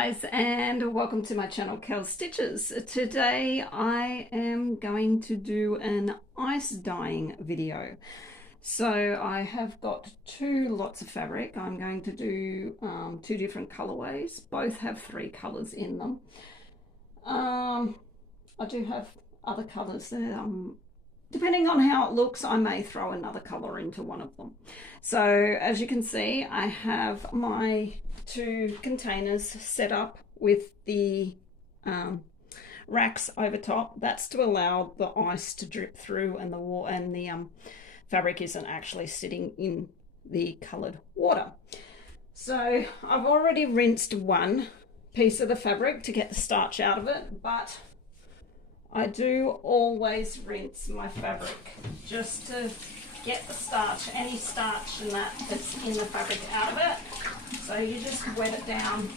guys, and welcome to my channel Kel Stitches. Today I am going to do an ice dyeing video. So I have got two lots of fabric. I'm going to do two different colorways. Both have three colors in them. I do have other colors there. Depending on how it looks, I may throw another color into one of them. So as you can see, I have my two containers set up with the racks over top. That's to allow the ice to drip through and the fabric isn't actually sitting in the colored water. So I've already rinsed one piece of the fabric to get the starch out of it, but I do always rinse my fabric just to get the starch, any starch and that's in the fabric out of it. So you just wet it down.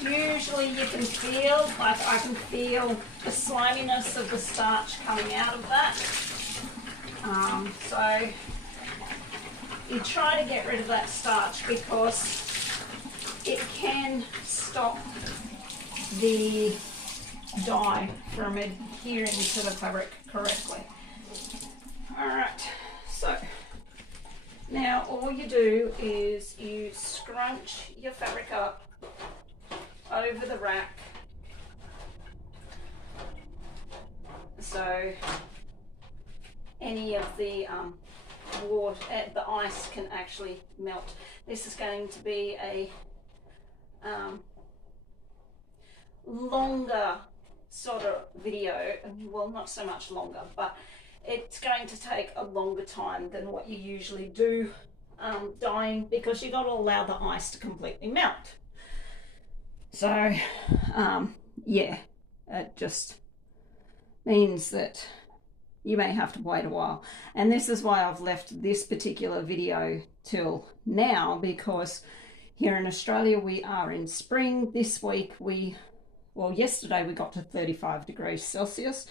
Usually you can feel, like I can feel the sliminess of the starch coming out of that. So you try to get rid of that starch because it can stop the dye from adhering to the fabric correctly. Alright, so now all you do is you scrunch your fabric up over the rack so any of the water, the ice can actually melt. This is going to be a longer sort of video, well, not so much longer, but it's going to take a longer time than what you usually do dyeing, because you got to allow the ice to completely melt. So yeah, it just means that you may have to wait a while, and this is why I've left this particular video till now, because here in Australia we are in spring. This week well, yesterday we got to 35 degrees Celsius.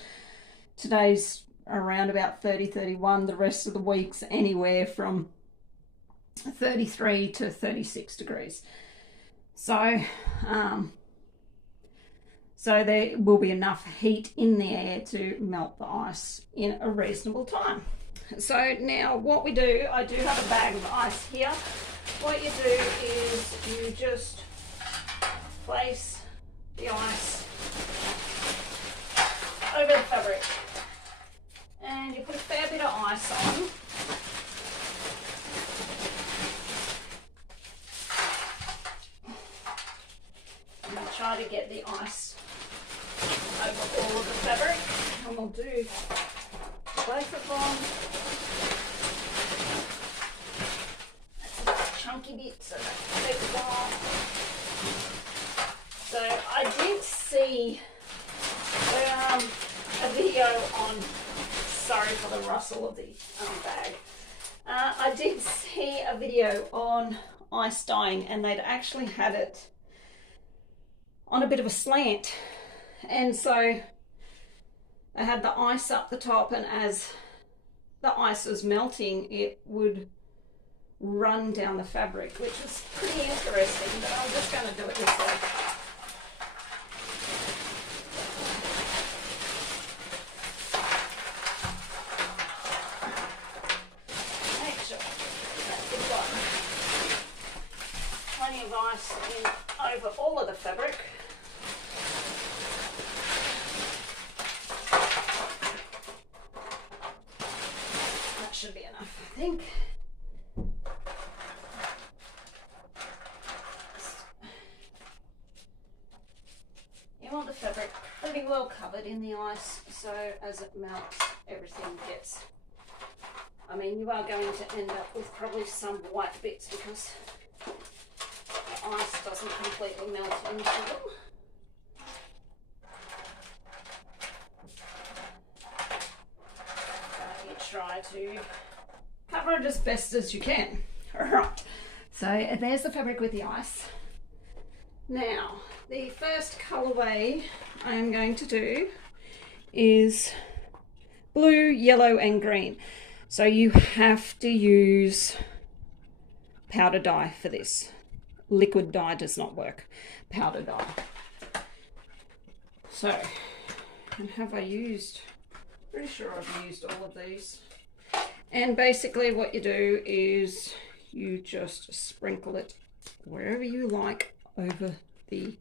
Today's around about 30, 31. The rest of the week's anywhere from 33 to 36 degrees. So, so there will be enough heat in the air to melt the ice in a reasonable time. So now what we do, I do have a bag of ice here. What you do is you just place the ice over the fabric and you put a fair bit of ice on. And you try to get the ice over all of the fabric, and we'll do both of them. That's a chunky bit, so that takes a while. So I did see a video on, sorry for the rustle of the bag. I did see a video on ice dyeing, and they'd actually had it on a bit of a slant. And so they had the ice up the top, and as the ice was melting, it would run down the fabric, which was pretty interesting, but I'm just going to do it this way. Of ice in over all of the fabric. That should be enough, I think. You want the fabric pretty well covered in the ice, so as it melts, everything gets, I mean, you are going to end up with probably some white bits because ice doesn't completely melt into them. But you try to cover it as best as you can. Alright, so there's the fabric with the ice. Now, the first colorway I am going to do is blue, yellow and green. So you have to use powder dye for this. liquid dye does not work, powder dye. So, and have I used, pretty sure I've used all of these. And basically what you do is you just sprinkle it wherever you like over the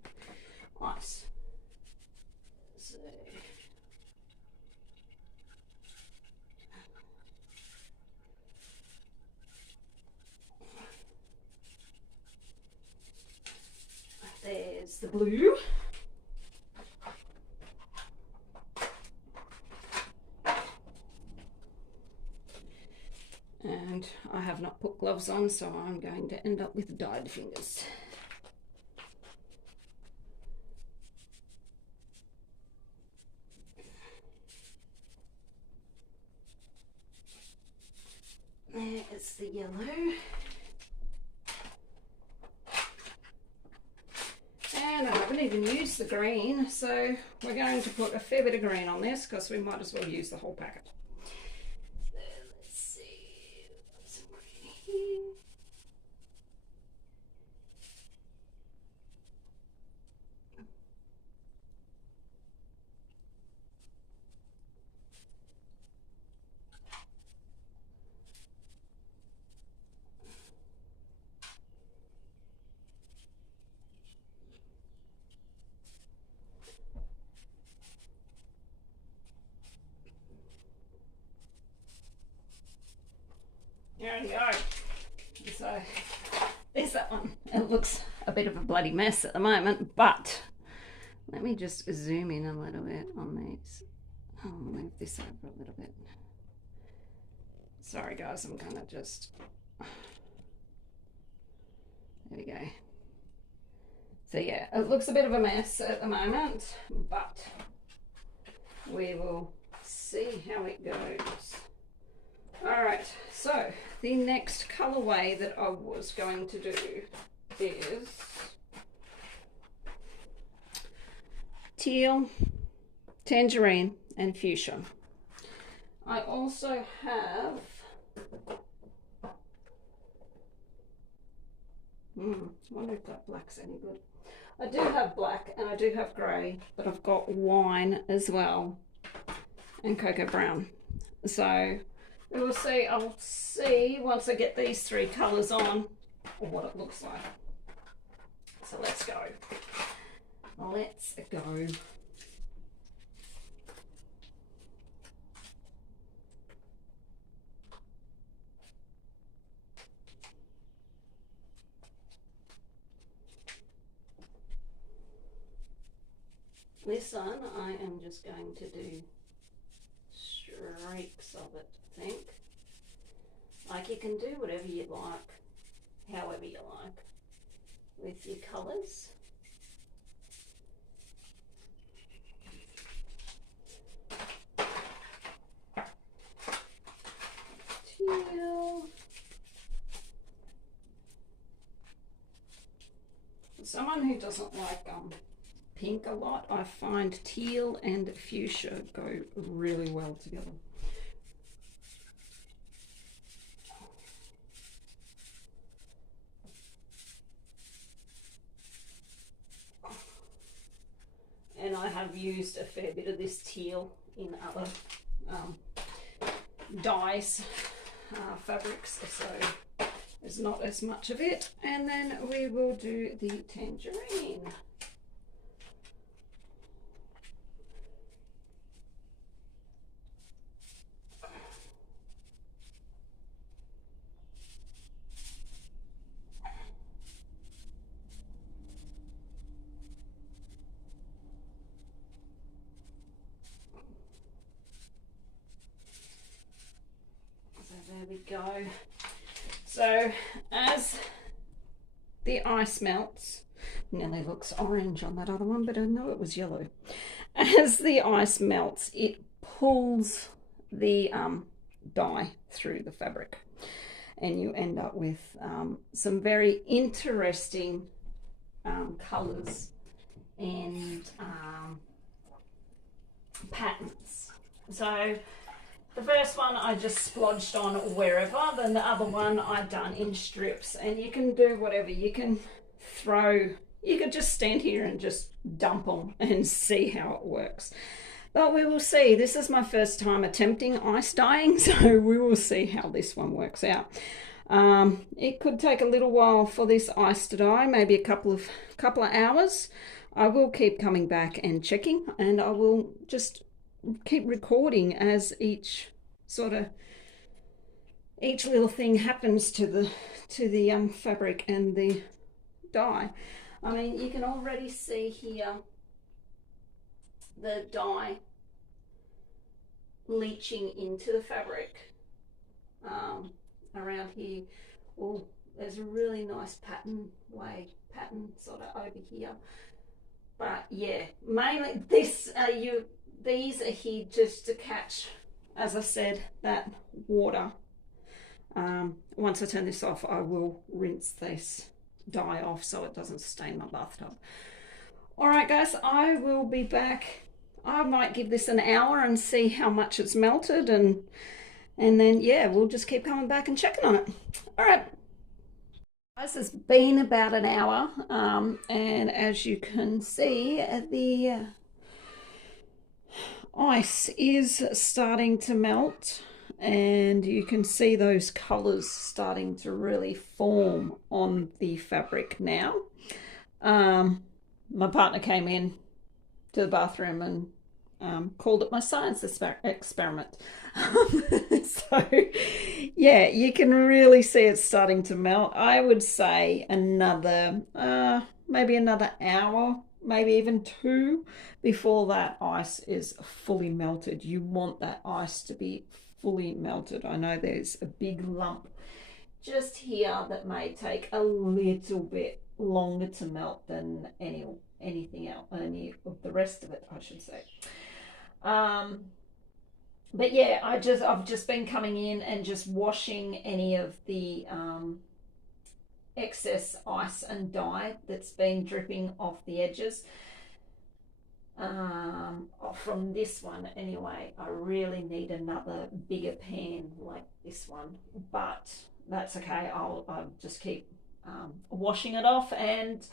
ice. So, there's the blue. And I have not put gloves on, so I'm going to end up with dyed fingers. There's the yellow. And I haven't even used the green, so we're going to put a fair bit of green on this because we might as well use the whole packet. Let's see, some green here. There we go. So there's that one. It looks a bit of a bloody mess at the moment, but let me just zoom in a little bit on these. I'll move this over a little bit. Sorry guys, I'm gonna just, there we go. So yeah, it looks a bit of a mess at the moment, but we will see how it goes. All right, so the next colorway that I was going to do is teal, tangerine, and fuchsia. I also have I wonder if that black's any good. I do have black and I do have grey, but I've got wine as well and cocoa brown. So we will see. I'll see once I get these three colours on what it looks like. So let's go. Let's go. This one I am just going to do streaks of it, I think. Like, you can do whatever you like, however you like, with your colours. Teal. For someone who doesn't like pink a lot, I find teal and fuchsia go really well together. And I have used a fair bit of this teal in other dyes, fabrics, so there's not as much of it. And then we will do the tangerine. There we go. So as the ice melts, nearly looks orange on that other one, but I know it was yellow. As the ice melts, it pulls the dye through the fabric, and you end up with some very interesting colours and patterns. So the first one I just splodged on wherever, then the other one I've done in strips, and you can do whatever. You can you could just stand here and just dump them and see how it works. But we will see. This is my first time attempting ice dyeing, so we will see how this one works out. It could take a little while for this ice to dye, maybe a couple of hours. I will keep coming back and checking, and I will just keep recording as each little thing happens to the fabric and the dye. I mean, you can already see here the dye leaching into the fabric. Around here, oh, there's a really nice pattern sort of over here. But yeah, mainly these are here just to catch, as I said, that water. Once I turn this off, I will rinse this dye off so it doesn't stain my bathtub. All right, guys, I will be back. I might give this an hour and see how much it's melted, and then yeah, we'll just keep coming back and checking on it. All right. Guys, it's been about an hour, and as you can see, the ice is starting to melt, and you can see those colors starting to really form on the fabric now. My partner came in to the bathroom and called it my science experiment. So yeah, you can really see it's starting to melt. I would say another maybe another hour, maybe even 2 before that ice is fully melted. You want that ice to be fully melted. I know there's a big lump just here that may take a little bit longer to melt than anything else, any of the rest of it, I should say. But yeah, I've just been coming in and just washing any of the excess ice and dye that's been dripping off the edges. From this one anyway. I really need another bigger pan like this one, but that's okay. I'll just keep washing it off, and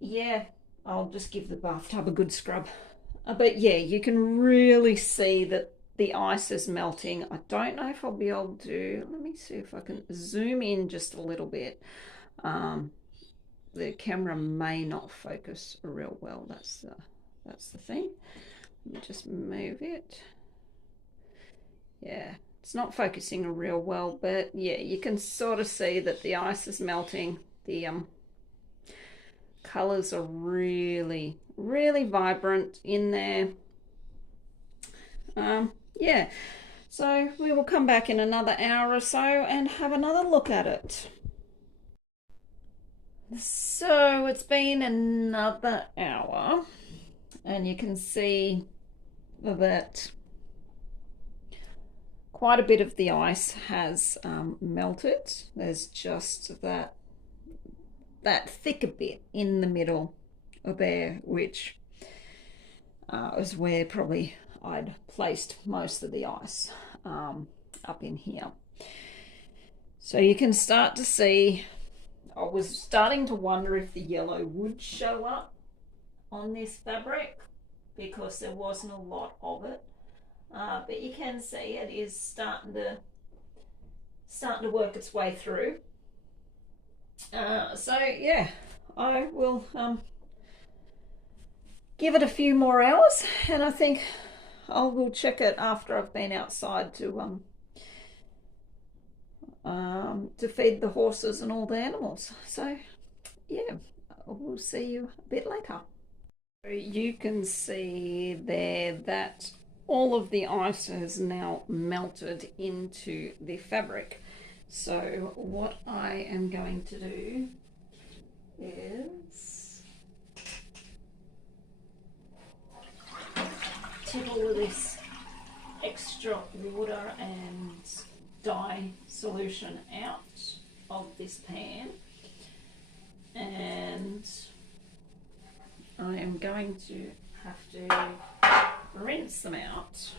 yeah, I'll just give the bathtub a good scrub. But yeah, you can really see that the ice is melting. I don't know if I'll be able to, let me see if I can zoom in just a little bit. The camera may not focus real well. That's the thing. Let me just move it. Yeah, it's not focusing real well, but yeah, you can sort of see that the ice is melting. The colors are really vibrant in there. Yeah, so we will come back in another hour or so and have another look at it. So it's been another hour, and you can see that quite a bit of the ice has melted. There's just that thicker bit in the middle there, which is where probably I'd placed most of the ice, up in here. So you can start to see, I was starting to wonder if the yellow would show up on this fabric because there wasn't a lot of it, but you can see it is starting to work its way through. So yeah, I will give it a few more hours, and I think I will check it after I've been outside to feed the horses and all the animals. So yeah, we'll see you a bit later. You can see there that all of the ice has now melted into the fabric. So what I am going to do is tip all of this extra water and dye solution out of this pan, and I am going to have to rinse them out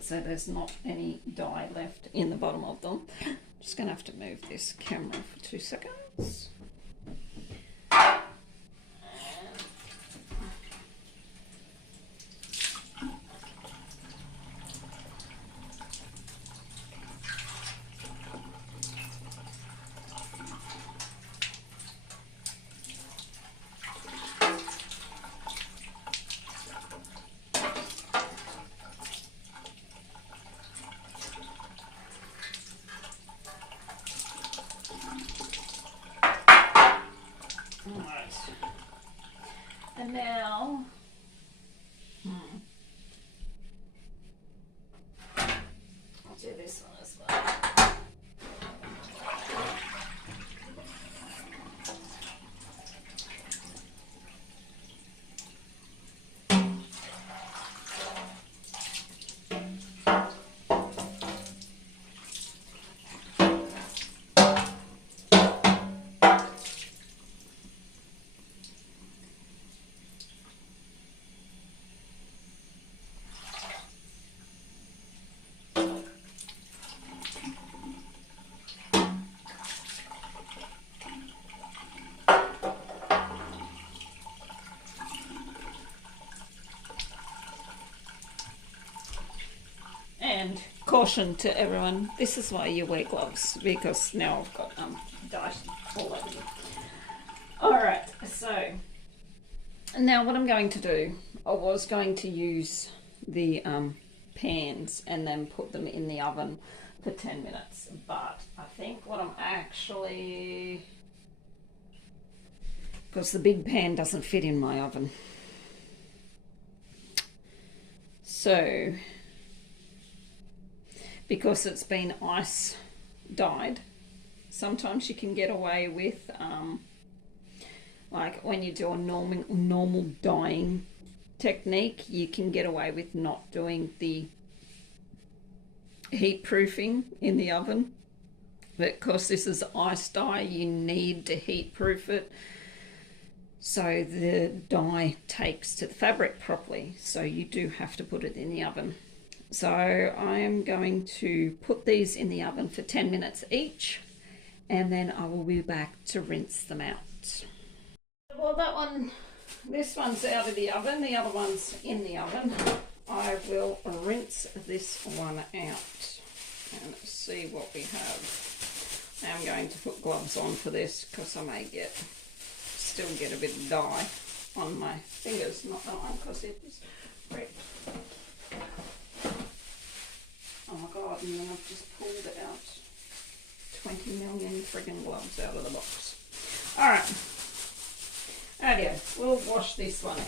so there's not any dye left in the bottom of them. Just going to have to move this camera for 2 seconds. And now, I'll do this one as well. And caution to everyone, this is why you wear gloves, because now I've got dye all over you. Alright, so now what I'm going to do, I was going to use the pans and then put them in the oven for 10 minutes, but I think what I'm actually, because the big pan doesn't fit in my oven, so because it's been ice dyed, sometimes you can get away with like when you do a normal dyeing technique, you can get away with not doing the heat proofing in the oven, but because this is ice dye, you need to heat proof it so the dye takes to the fabric properly, so you do have to put it in the oven. So I am going to put these in the oven for 10 minutes each, and then I will be back to rinse them out. Well, this one's out of the oven, the other one's in the oven. I will rinse this one out and see what we have. Now I'm going to put gloves on for this because I may still get a bit of dye on my fingers, not that one because it is red. Oh my god, and then I've just pulled out 20 million friggin' gloves out of the box. Alright. Rightio, we'll wash this one out.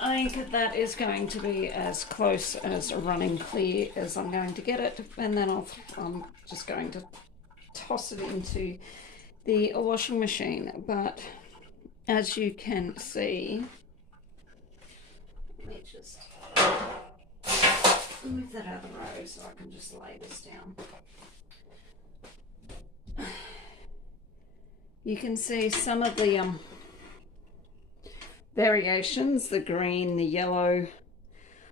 I think that is going to be as close as running clear as I'm going to get it, and then I'm just going to toss it into the washing machine. But as you can see, let me just move that out of the road so I can just lay this down. You can see some of the variations, the green, the yellow,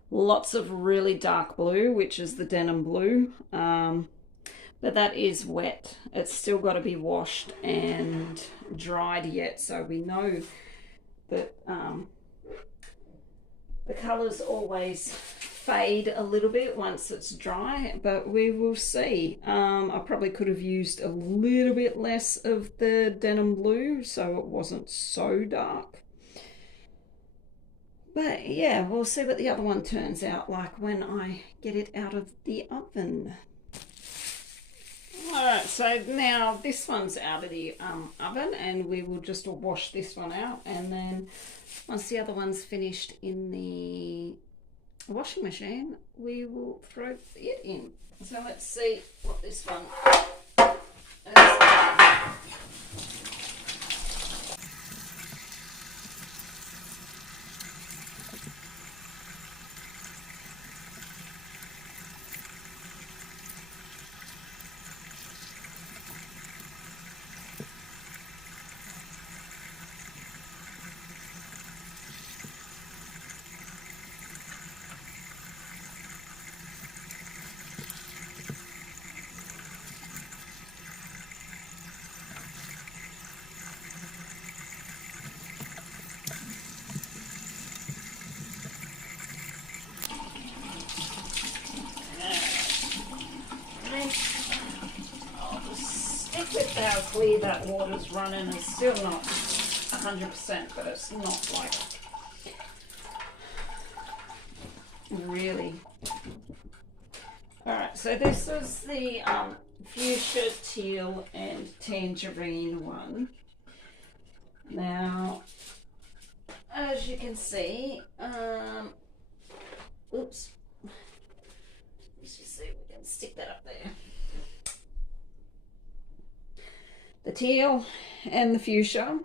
lots of really dark blue, which is the denim blue, but that is wet. It's still got to be washed and dried yet, so we know that the colors always fade a little bit once it's dry, but we will see. I probably could have used a little bit less of the denim blue so it wasn't so dark. But yeah, we'll see what the other one turns out like when I get it out of the oven. Alright, so now this one's out of the oven, and we will just wash this one out, and then once the other one's finished in the washing machine, we will throw it in. So let's see what this one is. With how clear that water's running, it's still not 100%, but it's not like really. Alright, so this is the fuchsia, teal and tangerine one. Now, as you can see, oops, let's just see if we can stick that up there. The teal and the fuchsia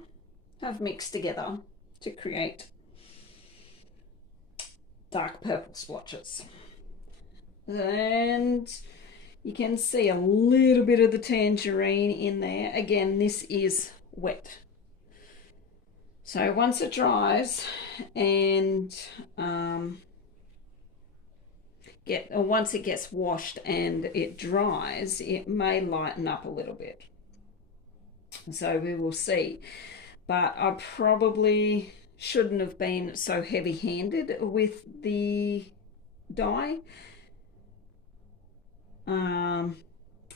have mixed together to create dark purple splotches. And you can see a little bit of the tangerine in there. Again, this is wet. So once it dries and once it gets washed and it dries, it may lighten up a little bit. So we will see, but I probably shouldn't have been so heavy-handed with the dye.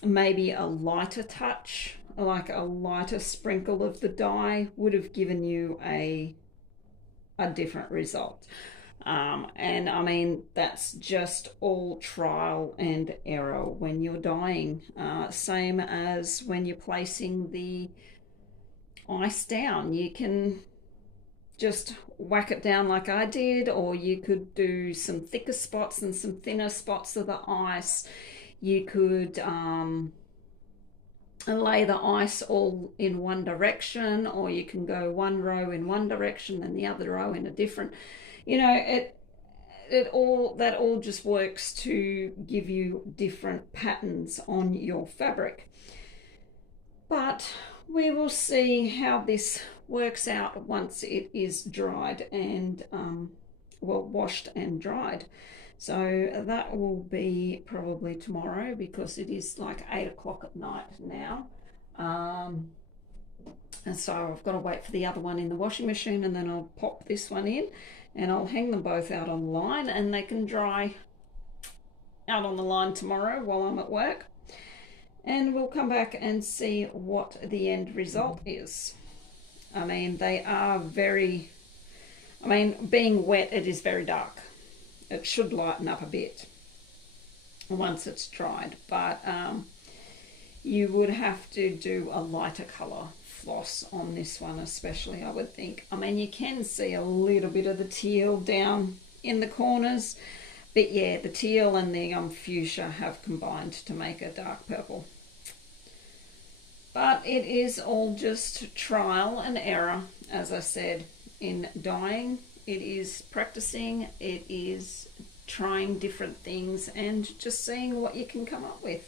Maybe a lighter touch, like a lighter sprinkle of the dye, would have given you a different result. And I mean, that's just all trial and error when you're dyeing. Same as when you're placing the ice down. You can just whack it down like I did, or you could do some thicker spots and some thinner spots of the ice. You could lay the ice all in one direction, or you can go one row in one direction and the other row in a different. You know, that all just works to give you different patterns on your fabric. But we will see how this works out once it is dried and well, washed and dried. So that will be probably tomorrow, because it is like 8 o'clock at night now. And so I've got to wait for the other one in the washing machine, and then I'll pop this one in, and I'll hang them both out on the line, and they can dry out on the line tomorrow while I'm at work. And we'll come back and see what the end result is. I mean, they are very, I mean, being wet, it is very dark. It should lighten up a bit once it's dried, but you would have to do a lighter colour floss on this one especially, I would think. I mean, you can see a little bit of the teal down in the corners, but yeah, the teal and the fuchsia have combined to make a dark purple. But it is all just trial and error, as I said, in dyeing. It is practicing, it is trying different things and just seeing what you can come up with.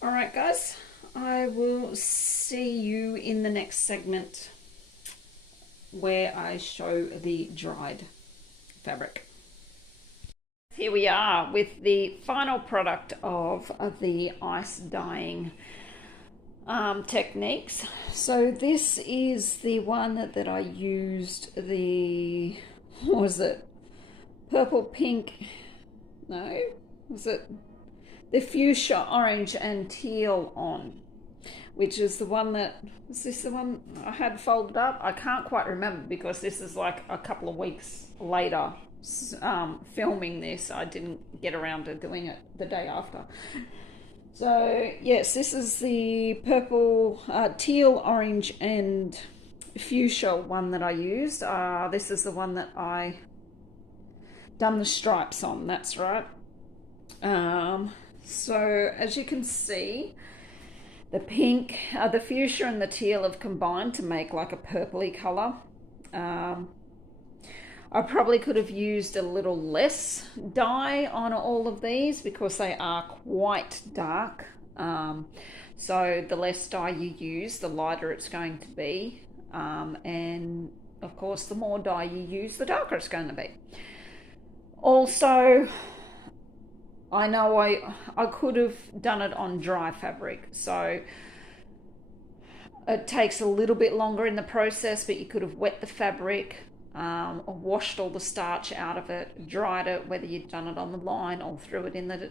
All right, guys, I will see you in the next segment where I show the dried fabric. Here we are with the final product of the ice dyeing techniques. So this is the one that I used, the, what was it, purple, pink, no, was it the fuchsia orange and teal on, which is the one that, was this the one I had folded up? I can't quite remember because this is like a couple of weeks later filming this. I didn't get around to doing it the day after. So yes, this is the purple, teal, orange and fuchsia one that I used. This is the one that I done the stripes on, that's right. So as you can see, the pink, the fuchsia and the teal have combined to make like a purpley colour. I probably could have used a little less dye on all of these because they are quite dark. So the less dye you use, the lighter it's going to be. And of course, the more dye you use, the darker it's going to be. Also, I know I could have done it on dry fabric, so it takes a little bit longer in the process, but you could have wet the fabric, or washed all the starch out of it, dried it, whether you'd done it on the line or threw it in the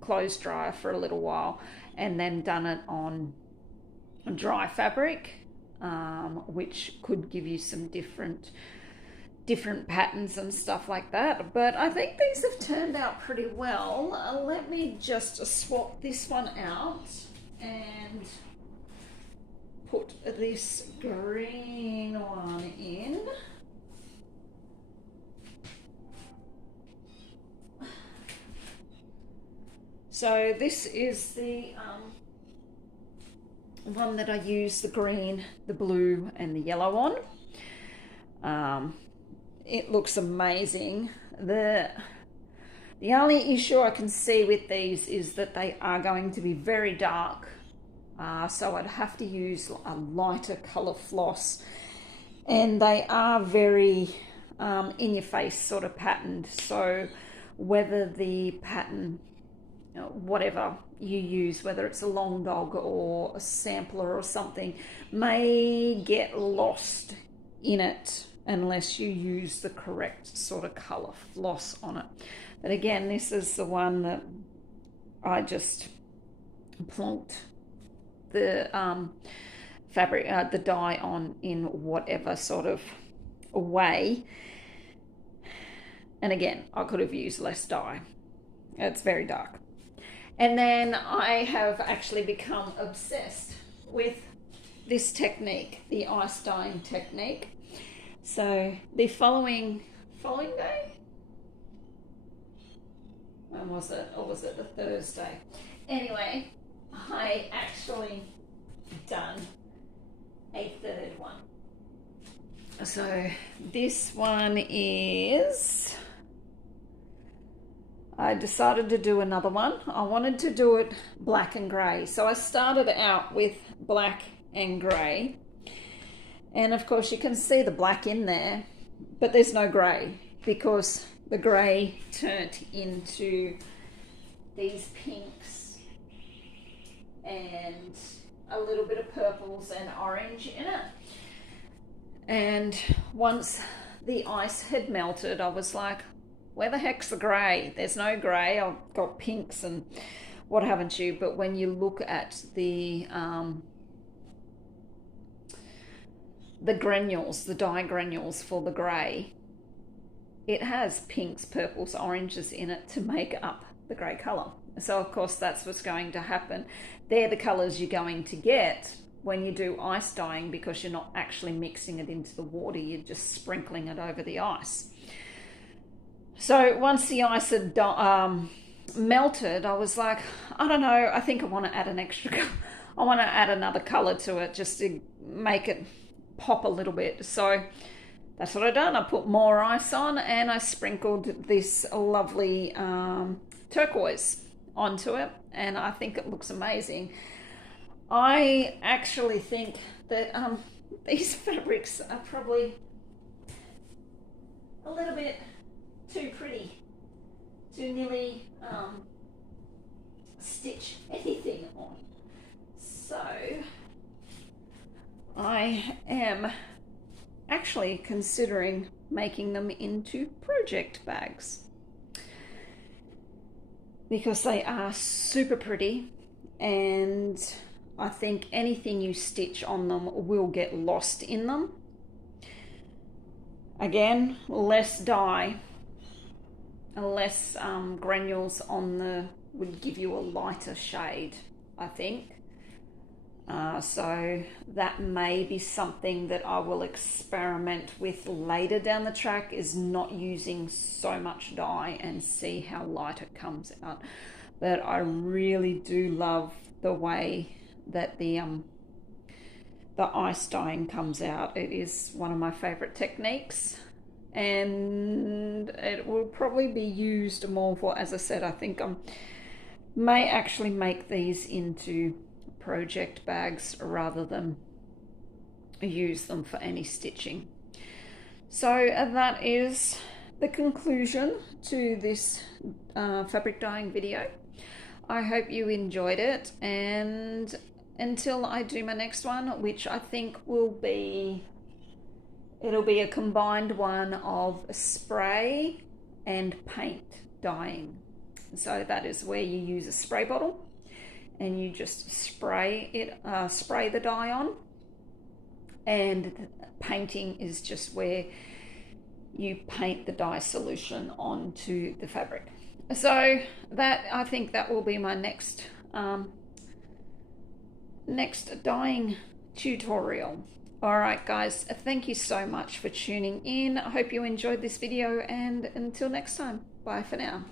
clothes dryer for a little while, and then done it on dry fabric, which could give you some different patterns and stuff like that. But I think these have turned out pretty well. Let me just swap this one out and put this green one in. So this is the one that I use the green, the blue and the yellow on. It looks amazing. The only issue I can see with these is that they are going to be very dark. So I'd have to use a lighter colour floss. And they are very in your face sort of patterned. So whether the pattern, whatever you use, whether it's a long dog or a sampler or something, may get lost in it unless you use the correct sort of colour floss on it. But again, this is the one that I just plonked the fabric, the dye on in whatever sort of way. And again, I could have used less dye. It's very dark. And then I have actually become obsessed with this technique, the ice dyeing technique. So the following day, when was it? Or was it the Thursday? Anyway, I actually done a third one. So this one is, I decided to do another one. I wanted to do it black and grey. So I started out with black and grey. And of course you can see the black in there, but there's no grey because the grey turned into these pinks and a little bit of purples and orange in it. And once the ice had melted, I was like, where the heck's the grey? There's no grey. I've got pinks and what haven't you. But when you look at the granules, the dye granules for the grey, it has pinks, purples, oranges in it to make up the grey colour. So of course that's what's going to happen. They're the colours you're going to get when you do ice dyeing, because you're not actually mixing it into the water, you're just sprinkling it over the ice. So once the ice had melted, I was like, I don't know, I think I want to add an extra colour. I want to add another colour to it just to make it pop a little bit. So that's what I done. I put more ice on and I sprinkled this lovely turquoise onto it, and I think it looks amazing. I actually think that these fabrics are probably a little bit too pretty to nearly stitch anything on. So I am actually actually considering making them into project bags because they are super pretty, and I think anything you stitch on them will get lost in them. Again, less dye, less granules on the would give you a lighter shade, I think. So that may be something that I will experiment with later down the track, is not using so much dye and see how light it comes out. But I really do love the way that the ice dyeing comes out. It is one of my favorite techniques, and it will probably be used more for, as I said, I think I may actually make these into project bags rather than use them for any stitching. So that is the conclusion to this fabric dyeing video. I hope you enjoyed it, and until I do my next one, which I think will be, it'll be a combined one of spray and paint dyeing. So that is where you use a spray bottle and you just spray the dye on, and painting is just where you paint the dye solution onto the fabric. So that, I think that will be my next dyeing tutorial. Alright guys, thank you so much for tuning in. I hope you enjoyed this video, and until next time, bye for now.